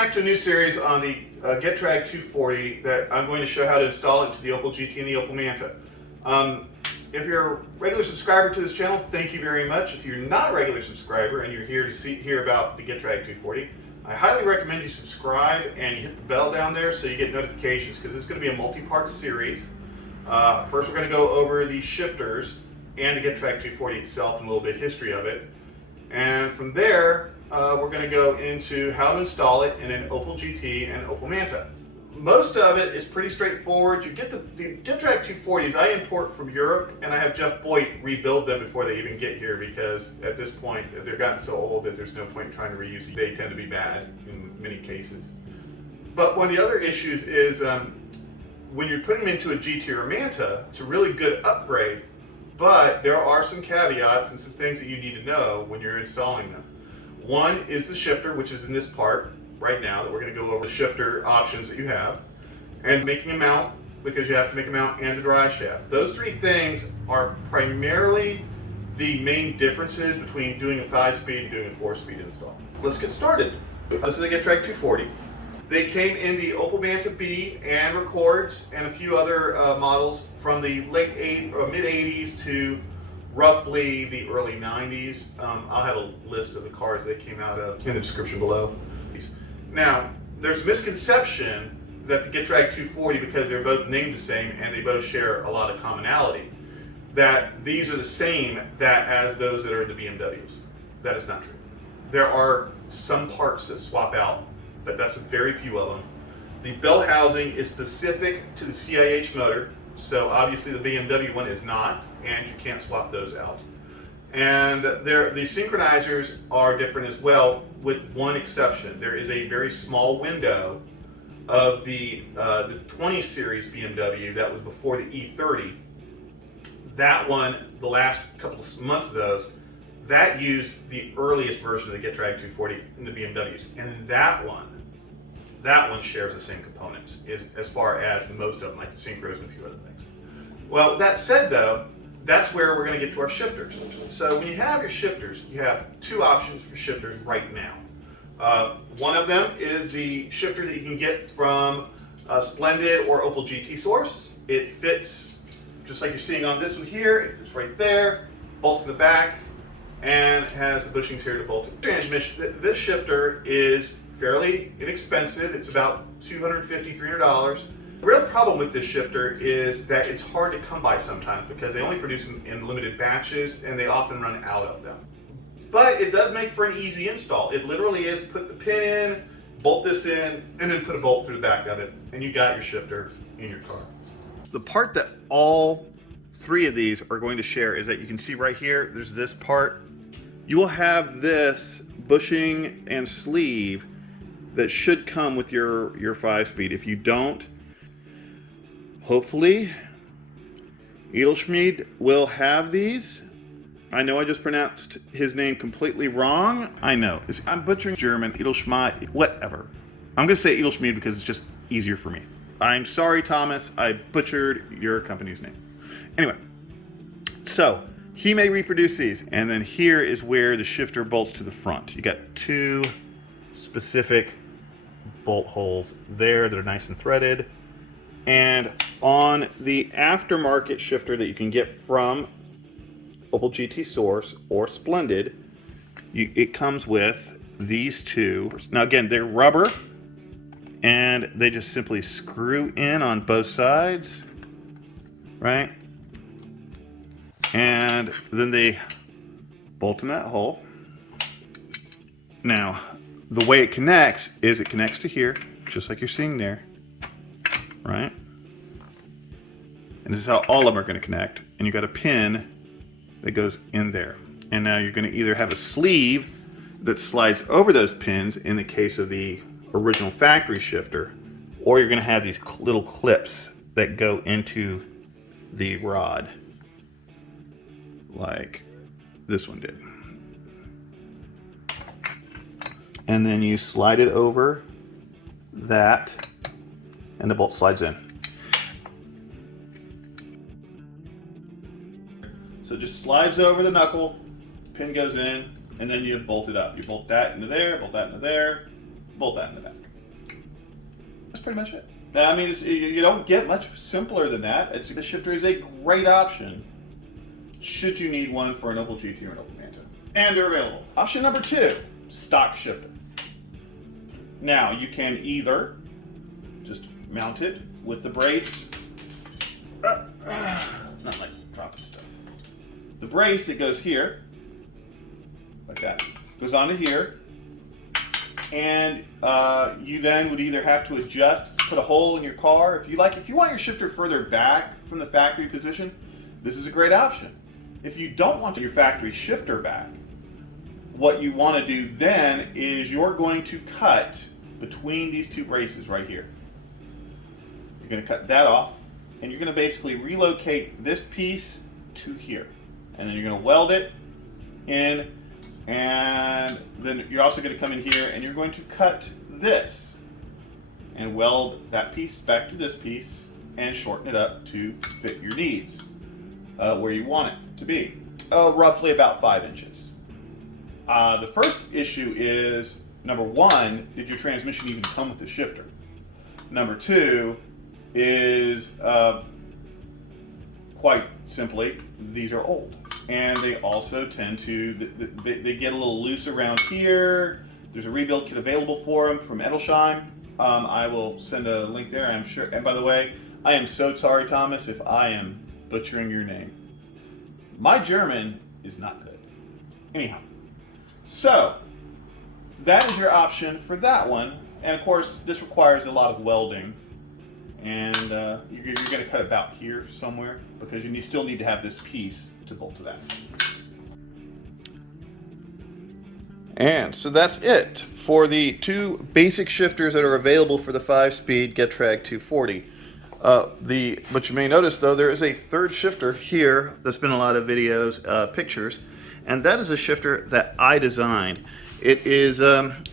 back to a new series on the Getrag 240 that I'm going to show how to install it into the Opel GT and the Opel Manta. If you're a regular subscriber to this channel, thank you very much. If you're not a regular subscriber and you're here to hear about the Getrag 240, I highly recommend you subscribe and you hit the bell down there so you get notifications, because it's going to be a multi-part series. First we're going to go over the shifters and the Getrag 240 itself and a little bit of history of it. And from there, we're going to go into how to install it in an Opel GT and Opel Manta. Most of it is pretty straightforward. You get the Getrag 240s I import from Europe, and I have Jeff Boyd rebuild them before they even get here, because at this point they're gotten so old that there's no point in trying to reuse them. They tend to be bad in many cases. But one of the other issues is when you're putting them into a GT or a Manta, it's a really good upgrade, but there are some caveats and some things that you need to know when you're installing them. One is the shifter, which is in this part right now that we're going to go over the shifter options that you have, and making a mount, because you have to make a mount, and the drive shaft. Those three things are primarily the main differences between doing a 5-speed and doing a 4-speed install. Let's get started. This is the Getrag 240. They came in the Opel Manta B and Rekords and a few other models from the mid 80s to roughly the early 90s. I'll have a list of the cars they came out of in the description below. Now, there's a misconception that the Getrag 240, because they're both named the same and they both share a lot of commonality, that these are the same as those that are in the BMWs. That is not true. There are some parts that swap out, but that's very few of them. The bell housing is specific to the CIH motor, so obviously the BMW one is not, and you can't swap those out. And the synchronizers are different as well, with one exception. There is a very small window of the 20 series BMW that was before the E30. That one, the last couple of months of those, that used the earliest version of the Getrag 240 in the BMWs, and that one shares the same components as far as most of them, like the synchros and a few other things. Well, that said though, that's where we're going to get to our shifters. So when you have your shifters, you have two options for shifters right now. One of them is the shifter that you can get from Splendid or Opel GT source. It fits just like you're seeing on this one here. It fits right there, bolts in the back, and has the bushings here to bolt it. Transmission. This shifter is fairly inexpensive. It's about $250, $300. The real problem with this shifter is that it's hard to come by sometimes, because they only produce them in limited batches and they often run out of them. But it does make for an easy install. It literally is put the pin in, bolt this in, and then put a bolt through the back of it, and you got your shifter in your car. The part that all three of these are going to share is that you can see right here, there's this part. You will have this bushing and sleeve that should come with your 5-speed. If you don't, hopefully Edelschmied will have these. I know I just pronounced his name completely wrong. I know. I'm butchering German. Edelschmied, whatever. I'm going to say Edelschmied because it's just easier for me. I'm sorry, Thomas. I butchered your company's name. Anyway, so he may reproduce these. And then here is where the shifter bolts to the front. You got two specific bolt holes there that are nice and threaded. And on the aftermarket shifter that you can get from Opel GT source or Splendid, it comes with these two. Now again, they're rubber, and they just simply screw in on both sides, right? And then they bolt in that hole. Now, the way it connects is it connects to here, just like you're seeing there, right? And this is how all of them are going to connect. And you got a pin that goes in there. And now you're going to either have a sleeve that slides over those pins in the case of the original factory shifter, or you're going to have these little clips that go into the rod, like this one did. And then you slide it over that, and the bolt slides in. So it just slides over the knuckle, pin goes in, and then you bolt it up. You bolt that into there, bolt that into there, bolt that in the back. that's pretty much it. I mean, you don't get much simpler than that. The shifter is a great option should you need one for an Opel GT or an Opel Manta. And they're available. Option number 2, stock shifter. Now, you can either just mount it with the brace. Not like dropping stuff. The brace that goes here, like that, goes onto here. And you then would either have to adjust, put a hole in your car. If you want your shifter further back from the factory position, this is a great option. If you don't want your factory shifter back, what you want to do then is you're going to cut between these two braces right here. You're going to cut that off, and you're going to basically relocate this piece to here. And then you're going to weld it in, and then you're also going to come in here and you're going to cut this and weld that piece back to this piece and shorten it up to fit your needs where you want it to be, roughly about 5 inches. The first issue is, number 1, did your transmission even come with the shifter? Number 2 is, quite simply, these are old. And they also tend to, they get a little loose around here. There's a rebuild kit available for them from Edelsheim. I will send a link there, I'm sure. And by the way, I am so sorry, Thomas, if I am butchering your name. My German is not good. Anyhow, so that is your option for that one. And of course, this requires a lot of welding. And you're going to cut about here somewhere because you still need to have this piece to bolt to that. And so that's it for the 2 basic shifters that are available for the 5-speed Getrag 240. But you may notice though, there is a third shifter here that's been in a lot of videos, pictures, and that is a shifter that I designed. It is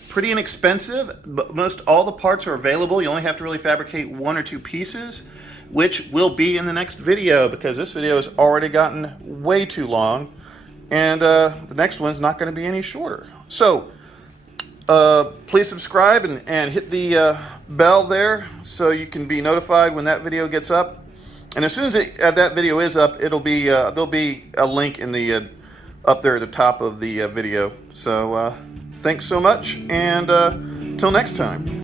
pretty inexpensive, but most all the parts are available. You only have to really fabricate 1 or 2 pieces, which will be in the next video because this video has already gotten way too long, and the next one's not going to be any shorter. So please subscribe and hit the bell there so you can be notified when that video gets up. And as soon as that video is up, it'll be there'll be a link in the up there at the top of the video. So thanks so much, and till next time.